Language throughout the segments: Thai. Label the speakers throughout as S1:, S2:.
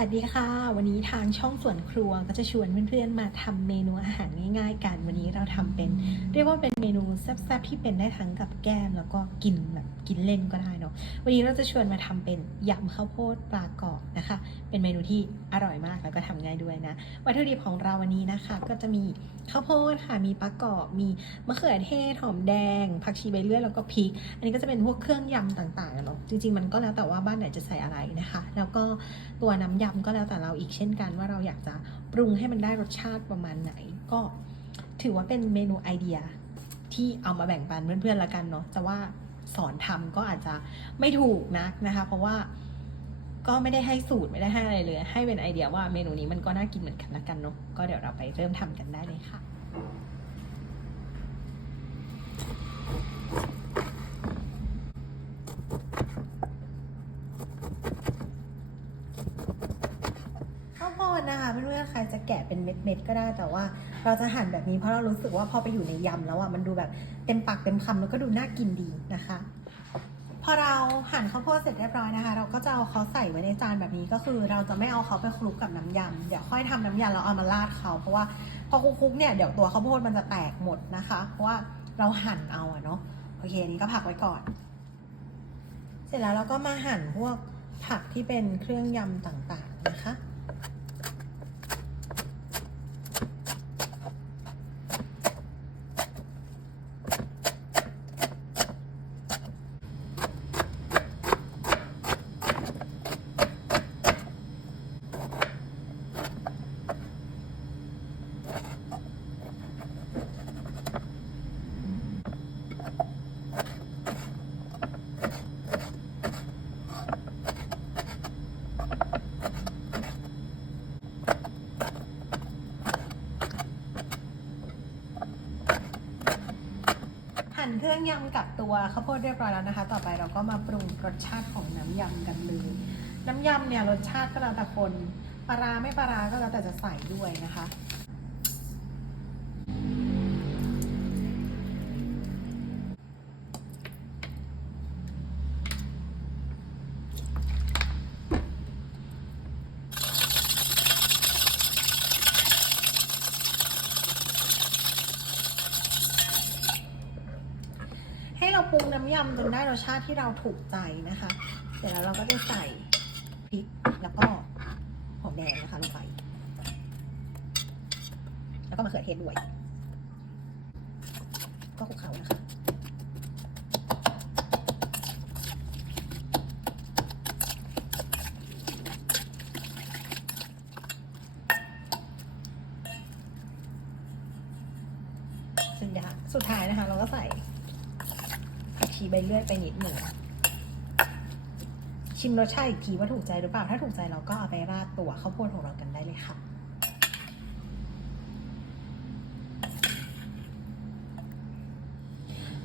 S1: วัสดีค่ะ วันนี้ทางช่องส่วนครัวก็จะชวนเพื่อนๆมาทำเมนูอาหารง่ายๆกันวันนี้เราทำเป็น เรียกว่าเป็นเมนูแซ่บๆที่เป็นได้ทั้งกับแก้มแล้วก็กินแบบกินเล่นก็ได้เนาะวันนี้เราจะชวนมาทำเป็นยำข้าวโพดปลากรอบนะคะ เป็นเมนูที่อร่อยมากแล้วก็ทำง่ายด้วยนะวัตถุดิบของเราวันนี้นะคะ ก็จะมีข้าวโพดค่ะมีปลากรอบมีมะเขือเทศหอมแดง ผักชีใบเลื่อยแล้วก็พริก อันนี้ก็จะเป็นพวกเครื่องยำต่างๆเนาะจริงๆมันก็แล้วแต่ว่าบ้านไหนจะใส่อะไรนะคะ แล้วก็ตัวน้ำยำก็แล้วแต่เราอีกเช่นกันว่าเราอยากจะปรุงให้มันได้รสชาติประมาณไหน ก็ถือว่าเป็นเมนูไอเดียที่เอามาแบ่งปันเพื่อนๆละกันเนาะแต่ว่าสอนทำก็อาจจะไม่ถูกนะนะคะ เพราะว่าก็ไม่ได้ให้สูตรไม่ได้ให้อะไรเลย ให้เป็นไอเดียว่าเมนูนี้มันก็น่ากินเหมือนกันละกันเนาะก็เดี๋ยวเราไปเริ่มทำกันได้เลยค่ะ ข้าวโพด นะคะเพื่อนๆใครจะแกะเป็นเม็ดๆก็ได้แต่ว่า เราจะหั่นแบบนี้เพราะเรารู้สึกว่าพอไปอยู่ในยำแล้วอะมันดูแบบเต็มปากเต็มคำแล้วก็ดูน่ากินดีนะคะ พอเราหั่นข้าวโพดเสร็จเรียบร้อยนะคะ เราก็จะเอาเขาใส่ไว้ในจานแบบนี้ก็คือ เราจะไม่เอาเขาไปคลุกกับน้ำยำเดี๋ยวค่อยทำน้ำยำแล้วเอามาราดเขาเพราะว่าพอคลุกๆเนี่ยเดี๋ยวตัวข้าวโพดมันจะแตกหมดนะคะ เพราะว่าเราหั่นเอาอะเนาะโอเคนนี้ก็พักไว้ก่อน เสร็จแล้วเราก็มาหั่นพวกผักที่เป็นเครื่องยำต่างๆนะคะ เครื่องยำกับตัวข้าวโพดเรียบร้อยแล้วนะคะ ต่อไปเราก็มาปรุงรสชาติของน้ำยำกันเลยน้ำยำเนี่ยรสชาติก็แล้วแต่คนปลาราไม่ปลาราก็แล้วแต่จะใส่ด้วยนะคะ ปรุงน้ำยำจนได้รสชาติที่เราถูกใจนะคะ เสร็จแล้วเราก็จะใส่พริกแล้วก็หอมแดงนะคะลงไป แล้วก็มะเขือเทศด้วย ก็คลุกเคล้านะคะสุดท้ายสุดท้ายนะคะ เราก็ใส่ ทีใบเลื่อยไปนิดหนึ่งชิมรสชาติอีกทีว่าถูกใจหรือเปล่า ถ้าถูกใจเราก็เอาไปราดตัวข้าวโพดของเรากันได้เลยค่ะ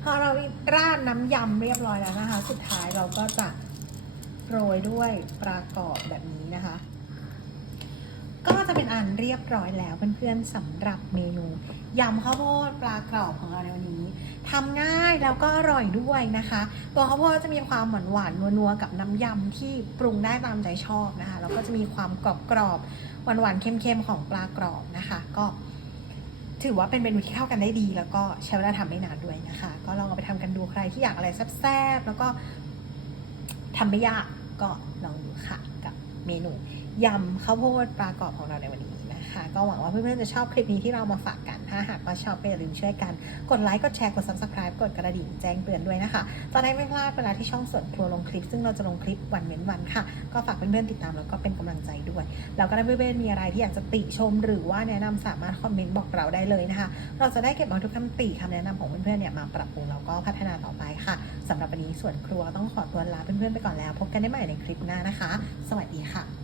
S1: พอเราราดน้ำยำเรียบร้อยแล้วนะคะ สุดท้ายเราก็จะโรยด้วยปลากรอบแบบนี้นะคะ ก็จะเป็นอันเรียบร้อยแล้วเพื่อนๆสำหรับเมนูยำข้าวโพดปลากรอบของเราในวันนี้ ทำง่ายแล้วก็อร่อยด้วยนะคะตัวข้าวโพดจะมีความหวานหวานนัวๆกับน้ำยำที่ปรุงได้ตามใจชอบนะคะแล้วก็จะมีความกรอบกรอบหวานหวานเค็มๆของปลากรอบนะคะ ก็ ถือว่าเป็นเมนูที่เข้ากันได้ดี แล้วก็ใช้เวลาทำไม่นานด้วยนะคะ ก็ลองเอาไปทำกันดูใครที่อยากอะไรแซ่บๆแล้วก็ทำไม่ยากก็ลองดูค่ะ กับเมนูยำข้าวโพดปลากรอบของเราในวันนี้ นะคะ ก็หวังว่าเพื่อนๆจะชอบคลิปนี้ที่เรามาฝากกัน ถ้าหากว่าชอบก็อย่าลืมช่วยกัน กดไลค์ กดแชร์ กด subscribe กดกระดิ่งแจ้งเตือนด้วยนะคะ จะได้ไม่พลาดเวลาที่ช่องส่วนครัวลงคลิป ซึ่งเราจะลงคลิปวันเว้นวันค่ะ ก็ฝากเพื่อนๆติดตามแล้วก็เป็นกำลังใจด้วย แล้วก็ถ้าเพื่อนๆมีอะไรที่อยากจะติชม หรือว่าแนะนำสามารถคอมเมนต์บอกเราได้เลยนะคะ เราจะได้เก็บเอาทุกคำติคำแนะนำของเพื่อนๆเนี่ยมาปรับปรุงแล้วก็พัฒนาต่อไปค่ะสำหรับวันนี้ส่วนครัวต้องขอตัวลาเพื่อนๆไปก่อนแล้ว พบกันได้ใหม่ในคลิปหน้านะคะ สวัสดีค่ะ